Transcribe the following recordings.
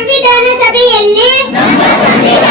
ಸಂವಿಧಾನ ಸಭೆಯಲ್ಲಿ ನಮ್ಮ ಸಂವಿಧಾನ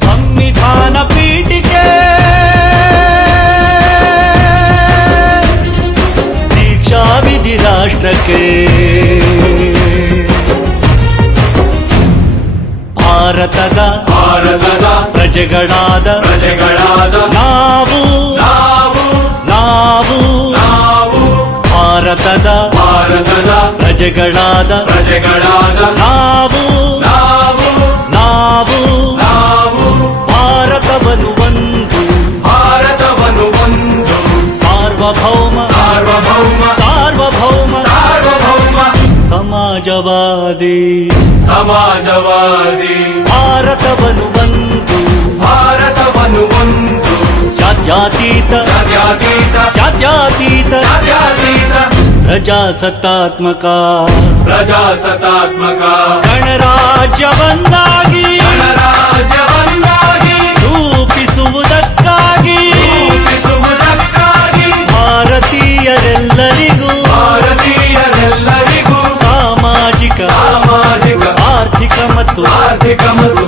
సంవిధాన పీఠికే దీక్షా విధి రాష్ట్రకే ಭಾರತದ ಭಾರತದ ಪ್ರಜೆಗಳಾದ ಪ್ರಜೆಗಳಾದ ನಾವು ನಾವು ನಾವು ಭಾರತದ ಪ್ರಜೆಗಳಾದ ಪ್ರಜೆಗಳಾದ ನಾವು ನಾವು ನಾವು ನಾವು ಭಾರತವನ್ನು ಒಂದು ಭಾರತವನ್ನು ಒಂದು ಸಾರ್ವಭೌಮ ಸಾರ್ವಭೌಮ ಸಾರ್ವಭೌಮ ಸಾರ್ವಭೌಮ ಸಮಾಜವಾದಿ ಸಮಾಜವಾದಿ ಭಾರತವನ್ನು ಒಂದು ಭಾರತವನ್ನು ಒಂದು ಜಾತ್ಯತೀತ ಜಾತ್ಯತೀತ ಜಾತ್ಯತೀತ ಜಾತ್ಯತೀತ ಪ್ರಜಾಸತ್ತಾತ್ಮಕ. ಪ್ರಜಾಸತ್ತಾತ್ಮಕ. ಗಣರಾಜ್ಯವನ್ನಾಗಿ. ಬಂದಾಗಿ ರೂಪಿಸುವುದಕ್ಕಾಗಿ. ರೂಪಿಸುವುದಕ್ಕಾಗಿ. ಭಾರತೀಯರೆಲ್ಲರಿಗೂ. ಭಾರತೀಯರೆಲ್ಲರಿಗೂ. ಸಾಮಾಜಿಕ. ಸಾಮಾಜಿಕ. ಆರ್ಥಿಕ ಮತ್ತು ಆರ್ಥಿಕ ಮತ್ತು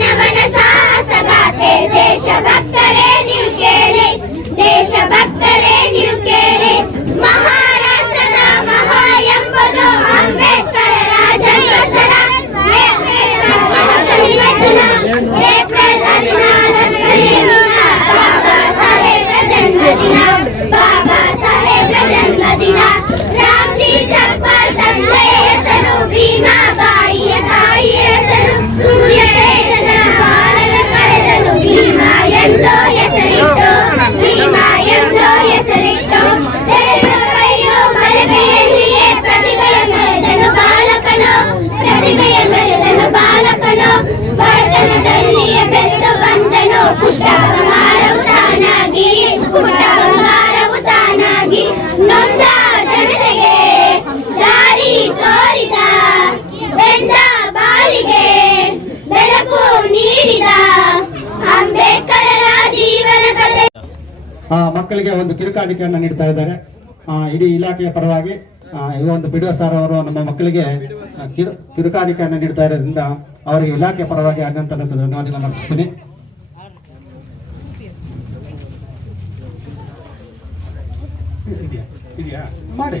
వన వన ಕಿರುಕಾಣಿಕೆಯನ್ನು ನೀಡ್ತಾ ಇದ್ದಾರೆ. ಆ, ಇಡೀ ಇಲಾಖೆಯ ಪರವಾಗಿ ಈ ಒಂದು ಬಿಡುವ ಸರ್ ಅವರು ನಮ್ಮ ಮಕ್ಕಳಿಗೆ ಕಿರು ಕಿರುಕಾಣಿಕೆಯನ್ನು ನೀಡ್ತಾ ಇರೋದ್ರಿಂದ ಅವರಿಗೆ ಇಲಾಖೆ ಪರವಾಗಿ ಅನಂತ ಧನ್ಯವಾದಗಳನ್ನು ಅರ್ಪಿಸ್ತೀನಿ. ಮಾಡಿ.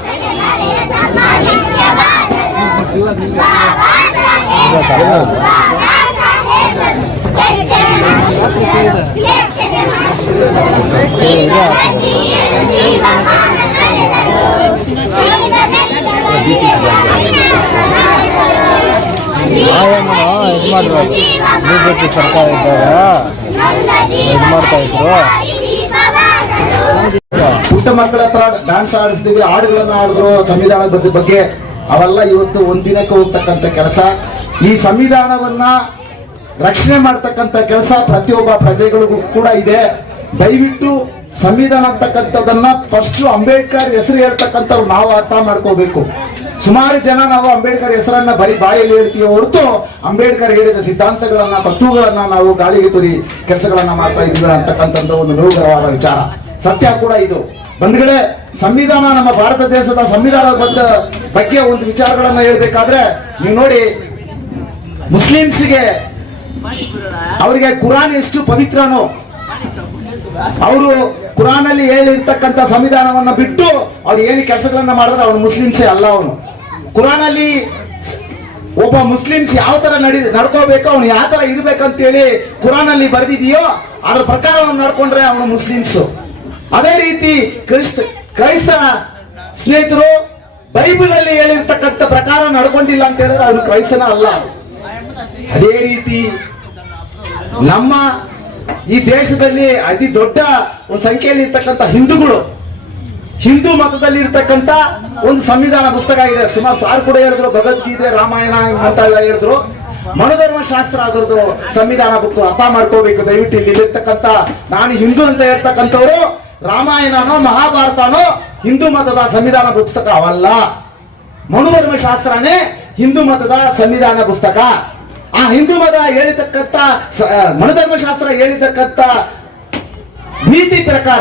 ಜೀವಮಾನ ಕಳೆದರು ಜೀವನದಲ್ಲಿ ಬಿಜೆಪಿ ಸರ್ಕಾರ ಇದ್ದಾಗ ಇದು ಮಾಡ್ತಾ ಇದ್ರು. ಪುಟ್ಟ ಮಕ್ಕಳ ಹತ್ರ ಡ್ಯಾನ್ಸ್ ಆಡಿಸ್ತೀವಿ, ಹಾಡುಗಳನ್ನ ಆಡಿದ್ರು ಸಂವಿಧಾನದ ಬಗ್ಗೆ- ಅವೆಲ್ಲ ಇವತ್ತು ಒಂದಿನಕ್ಕೆ ಹೋಗ್ತಕ್ಕಂಥ ಕೆಲಸ. ಈ ಸಂವಿಧಾನವನ್ನ ರಕ್ಷಣೆ ಮಾಡ್ತಕ್ಕಂಥ ಕೆಲಸ ಪ್ರತಿಯೊಬ್ಬ ಪ್ರಜೆಗಳಿಗೂ ಕೂಡ ಇದೆ. ದಯವಿಟ್ಟು ಸಂವಿಧಾನ ಅಂತಕ್ಕಂಥದ್ದನ್ನ ಫಸ್ಟ್ ಅಂಬೇಡ್ಕರ್ ಹೆಸರು ಹೇಳ್ತಕ್ಕಂಥವ್ರು ನಾವು ಅರ್ಥ ಮಾಡ್ಕೋಬೇಕು. ಸುಮಾರು ಜನ ನಾವು ಅಂಬೇಡ್ಕರ್ ಹೆಸರನ್ನ ಬರೀ ಬಾಯಲ್ಲಿ ಹೇಳ್ತೀವಿ ಹೊರತು ಅಂಬೇಡ್ಕರ್ ಹೇಳಿದ ಸಿದ್ಧಾಂತಗಳನ್ನ, ತತ್ವಗಳನ್ನ ನಾವು ಗಾಳಿಗೆ ತುರಿ ಕೆಲಸಗಳನ್ನ ಮಾಡ್ತಾ ಇದ್ದೀವಿ ಅಂತಕ್ಕಂಥದ್ದು ಒಂದು ನೋವುಗರವಾದ ವಿಚಾರ. ಸತ್ಯ ಕೂಡ ಇದು. ಬಂದ್ಗಡೆ ಸಂವಿಧಾನ, ನಮ್ಮ ಭಾರತ ದೇಶದ ಸಂವಿಧಾನದ ಬಗ್ಗೆ- ಒಂದು ವಿಚಾರಗಳನ್ನ ಹೇಳ್ಬೇಕಾದ್ರೆ, ನೀವು ನೋಡಿ, ಮುಸ್ಲಿಮ್ಸ್ಗೆ ಅವರಿಗೆ ಕುರಾನ್ ಎಷ್ಟು ಪವಿತ್ರನೋ, ಅವರು ಕುರಾನ್ ಅಲ್ಲಿ ಹೇಳಿರ್ತಕ್ಕಂಥ ಸಂವಿಧಾನವನ್ನ ಬಿಟ್ಟು ಅವ್ರು ಏನು ಕೆಲಸಗಳನ್ನ ಮಾಡಿದ್ರೆ ಅವನು ಮುಸ್ಲಿಮ್ಸೇ ಅಲ್ಲ ಅವನು. ಕುರಾನ್ ಅಲ್ಲಿ ಒಬ್ಬ ಮುಸ್ಲಿಮ್ಸ್ ಯಾವ ತರ ನಡಿ ನಡ್ಕೋಬೇಕು, ಅವನು ಯಾವ ತರ ಇರ್ಬೇಕಂತೇಳಿ ಕುರಾನ್ ಅಲ್ಲಿ ಬರೆದಿದೆಯೋ, ಅದ್ರ ಪ್ರಕಾರ ಅವ್ನು ನಡ್ಕೊಂಡ್ರೆ ಅವನು ಮುಸ್ಲಿಮ್ಸ್. ಅದೇ ರೀತಿ ಕ್ರಿಸ್ತ, ಕ್ರೈಸ್ತನ ಸ್ನೇಹಿತರು ಬೈಬಲ್ ಅಲ್ಲಿ ಹೇಳಿರ್ತಕ್ಕಂಥ ಪ್ರಕಾರ ನಡ್ಕೊಂಡಿಲ್ಲ ಅಂತ ಹೇಳಿದ್ರೆ ಅವನು ಕ್ರೈಸ್ತನ ಅಲ್ಲ. ಅದೇ ರೀತಿ ನಮ್ಮ ಈ ದೇಶದಲ್ಲಿ ಅತಿ ದೊಡ್ಡ ಒಂದು ಸಂಖ್ಯೆಯಲ್ಲಿ ಇರ್ತಕ್ಕಂಥ ಹಿಂದೂಗಳು, ಹಿಂದೂ ಮತದಲ್ಲಿ ಇರ್ತಕ್ಕಂಥ ಒಂದು ಸಂವಿಧಾನ ಪುಸ್ತಕ ಇದೆ. ಸುಮಾರು ಸಾರ್ ಕೂಡ ಹೇಳಿದ್ರು, ಭಗವದ್ಗೀತೆ, ರಾಮಾಯಣ ಅಂತ ಎಲ್ಲ ಹೇಳಿದ್ರು. ಮನೋಧರ್ಮ ಶಾಸ್ತ್ರ ಅದ್ರದ್ದು ಸಂವಿಧಾನ ಬುಕ್ ಅರ್ಥ ಮಾಡ್ಕೋಬೇಕು. ದಯವಿಟ್ಟು ಇಲ್ಲಿ ಇರ್ತಕ್ಕಂಥ ನಾನು ಹಿಂದೂ ಅಂತ ಹೇಳ್ತಕ್ಕಂಥವ್ರು ರಾಮಾಯಣನೋ, ಮಹಾಭಾರತನೋ ಹಿಂದೂ ಮತದ ಸಂವಿಧಾನ ಪುಸ್ತಕ ಅವಲ್ಲ. ಮನುಧರ್ಮ ಶಾಸ್ತ್ರನೇ ಹಿಂದೂ ಮತದ ಸಂವಿಧಾನ ಪುಸ್ತಕ. ಆ ಹಿಂದೂ ಮತ ಹೇಳಿತಕ್ಕಂಥ, ಸ- ಮನುಧರ್ಮ ಶಾಸ್ತ್ರ ಹೇಳಿತಕ್ಕಂತ ನೀತಿ ಪ್ರಕಾರ,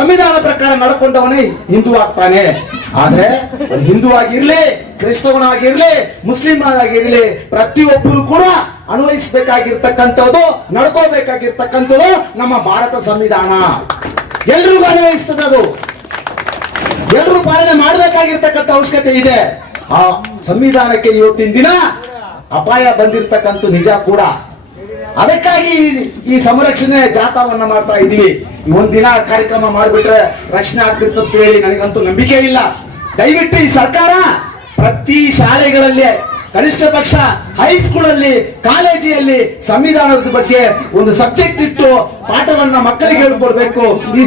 ಸಂವಿಧಾನ ಪ್ರಕಾರ ನಡ್ಕೊಂಡವನೇ ಹಿಂದೂ ಆಗ್ತಾನೆ. ಆದ್ರೆ ಹಿಂದೂ ಆಗಿರ್ಲಿ, ಕ್ರಿಸ್ತವನಾಗಿರ್ಲಿ ಮುಸ್ಲಿಂ ಆಗಿರ್ಲಿ ಪ್ರತಿಯೊಬ್ಬರು ಕೂಡ ಅನ್ವಯಿಸಬೇಕಾಗಿರ್ತಕ್ಕಂಥದ್ದು ನಡ್ಕೋಬೇಕಾಗಿರ್ತಕ್ಕಂಥದ್ದು ನಮ್ಮ ಭಾರತ ಸಂವಿಧಾನ. ಎಲ್ರಿಗೂ ಅನ್ವಯಿಸ್ತದೆ ಅದು. ಎಲ್ಲರೂ ಪಾಲನೆ ಮಾಡಬೇಕಾಗಿರ್ತಕ್ಕಂಥ ಅವಶ್ಯಕತೆ ಇದೆ. ಆ ಸಂವಿಧಾನಕ್ಕೆ ಇವತ್ತಿನ ದಿನ ಅಪಾಯ ಬಂದಿರ್ತಕ್ಕಂಥ ನಿಜ ಕೂಡ. ಅದಕ್ಕಾಗಿ ಈ- ಸಂರಕ್ಷಣೆ ಜಾಥಾವನ್ನ ಮಾಡ್ತಾ ಇದ್ದೀವಿ. ಒಂದಿನ ಕಾರ್ಯಕ್ರಮ ಮಾಡಿಬಿಟ್ರೆ ರಕ್ಷಣೆ ಆಗ್ತಿರ್ತಂತ ಹೇಳಿ ನನಗಂತೂ ನಂಬಿಕೆ ಇಲ್ಲ. ದಯವಿಟ್ಟು ಈ ಸರ್ಕಾರ ಪ್ರತಿ ಶಾಲೆಗಳಲ್ಲಿ ಕನಿಷ್ಠ ಪಕ್ಷ ಹೈಸ್ಕೂಲ್ ಅಲ್ಲಿ ಕಾಲೇಜಿನಲ್ಲಿ ಸಂವಿಧಾನದ ಬಗ್ಗೆ ಒಂದು ಸಬ್ಜೆಕ್ಟ್ ಇಟ್ಟು ಪಾಠವನ್ನ ಮಕ್ಕಳಿಗೆ ಹೇಳ್ಕೊಡ್ಬೇಕು. ಈ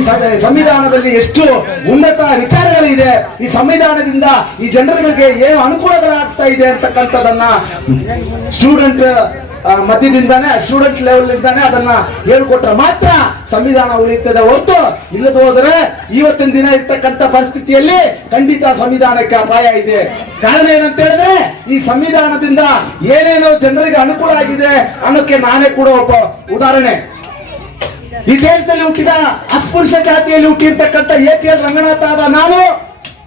ಸಂವಿಧಾನದಲ್ಲಿ ಎಷ್ಟು ಉನ್ನತ ವಿಚಾರಗಳಿದೆ, ಈ ಸಂವಿಧಾನದಿಂದ ಈ ಜನರಿಗೆ ಏನು ಅನುಕೂಲಗಳಾಗ್ತಾ ಇದೆ ಅಂತಕ್ಕಂಥದ್ದನ್ನ ಸ್ಟೂಡೆಂಟ್ ಮಧ್ಯದಿಂದಾನೆ ಸ್ಟೂಡೆಂಟ್ ಲೆವೆಲ್ ಇಂದಾನೆ ಅದನ್ನ ಹೇಳ್ಕೊಟ್ರೆ ಮಾತ್ರ ಸಂವಿಧಾನ ಉಳಿಯುತ್ತದೆ ಹೊರತು ಇಲ್ಲದ ಹೋದರೆ ಇವತ್ತಿನ ದಿನ ಇರ್ತಕ್ಕಂಥ ಪರಿಸ್ಥಿತಿಯಲ್ಲಿ ಖಂಡಿತ ಸಂವಿಧಾನಕ್ಕೆ ಅಪಾಯ ಇದೆ. ಕಾರಣ ಏನಂತ ಹೇಳಿದ್ರೆ, ಈ ಸಂವಿಧಾನದಿಂದ ಏನೇನೋ ಜನರಿಗೆ ಅನುಕೂಲ ಆಗಿದೆ ಅನ್ನೋಕ್ಕೆ ನಾನೇ ಕೂಡ ಒಬ್ಬ ಉದಾಹರಣೆ. ಈ ದೇಶದಲ್ಲಿ ಹುಟ್ಟಿದ ಅಸ್ಪೃಶ್ಯ ಜಾತಿಯಲ್ಲಿ ಹುಟ್ಟಿರ್ತಕ್ಕಂಥ ಎ ಪಿ ಎಲ್ ರಂಗನಾಥ ಆದ ನಾನು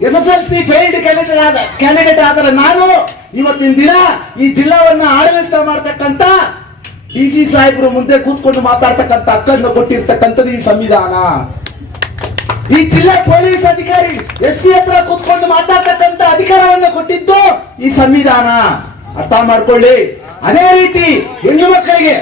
S S L C failed candidate ಆದ ಕ್ಯಾಂಡಿಡೇಟ್ ಆದರೆ ನಾನು ಇವತ್ತಿನ ದಿನ ಈ ಜಿಲ್ಲಾವನ್ನ ಆಡಳಿತ ಮಾಡ್ತಕ್ಕಂತ ಡಿ ಸಿ ಸಾಹೇಬರು ಮುಂದೆ ಕೂತ್ಕೊಂಡು ಮಾತಾಡ್ತಕ್ಕಂಥ ಹಕ್ಕನ್ನು ಕೊಟ್ಟಿರ್ತಕ್ಕಂಥದ್ದು ಈ ಸಂವಿಧಾನ. ಈ ಜಿಲ್ಲಾ ಪೊಲೀಸ್ ಅಧಿಕಾರಿ ಎಸ್ ಪಿ ಹತ್ರ ಕೂತ್ಕೊಂಡು ಮಾತಾಡ್ತಕ್ಕಂಥ ಅಧಿಕಾರವನ್ನು ಕೊಟ್ಟಿದ್ದು ಈ ಸಂವಿಧಾನ. ಅರ್ಥ ಮಾಡ್ಕೊಳ್ಳಿ. ಅದೇ ರೀತಿ ಹೆಣ್ಣು ಮಕ್ಕಳಿಗೆ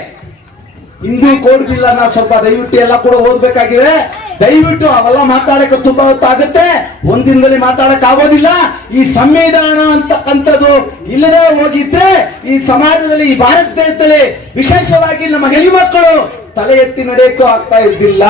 ಹಿಂದೂ ಕೋಡ್ ಅನ್ನ ಸ್ವಲ್ಪ ದಯವಿಟ್ಟು ಎಲ್ಲ ಕೂಡ ಓದ್ಬೇಕಾಗಿದೆ. ದಯವಿಟ್ಟು ಅವೆಲ್ಲ ಮಾತಾಡಕ್ಕೆ ತುಂಬಾ ಹೊತ್ತಾಗುತ್ತೆ. ಒಂದಿನದಲ್ಲಿ ಮಾತಾಡಕ್ ಆಗೋದಿಲ್ಲ. ಈ ಸಂವಿಧಾನ ಅಂತಕ್ಕಂಥದ್ದು ಇಲ್ಲದೆ ಹೋಗಿದ್ರೆ ಈ ಸಮಾಜದಲ್ಲಿ, ಈ ಭಾರತ ದೇಶದಲ್ಲಿ ವಿಶೇಷವಾಗಿ ನಮ್ಮ ಹೆಣ್ಣು ಮಕ್ಕಳು ತಲೆ ಎತ್ತಿ ನಡೆಯಕ್ಕೂ ಆಗ್ತಾ ಇದ್ದಿಲ್ಲ.